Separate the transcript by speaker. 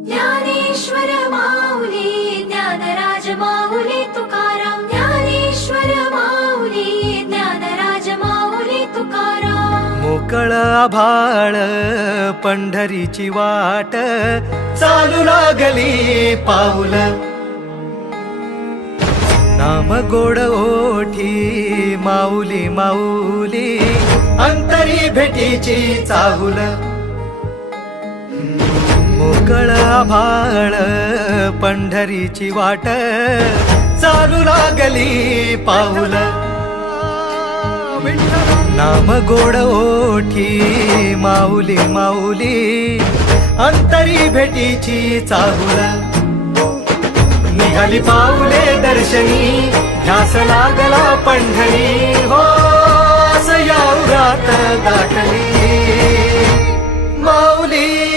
Speaker 1: ज्ञानेश्वर माऊली ज्ञानराज माऊली तुकाराम ज्ञानेश्वर माऊली ज्ञानराज माऊली तुकाराम
Speaker 2: मोकळ आभाळ पंढरीची वाट चालू लागली पाऊल नाम गोड ओठी माऊली माऊली अंतरी भेटीची चाहुल मोकळ आभाळ पंढरीची वाट चालू लागली पाऊल नाम गोड ओठी माऊली माऊली अंतरी भेटीची चाहुल निघाली पाऊले दर्शनी ध्यास लागला पंढरी हो असं या उरात दाटली माऊली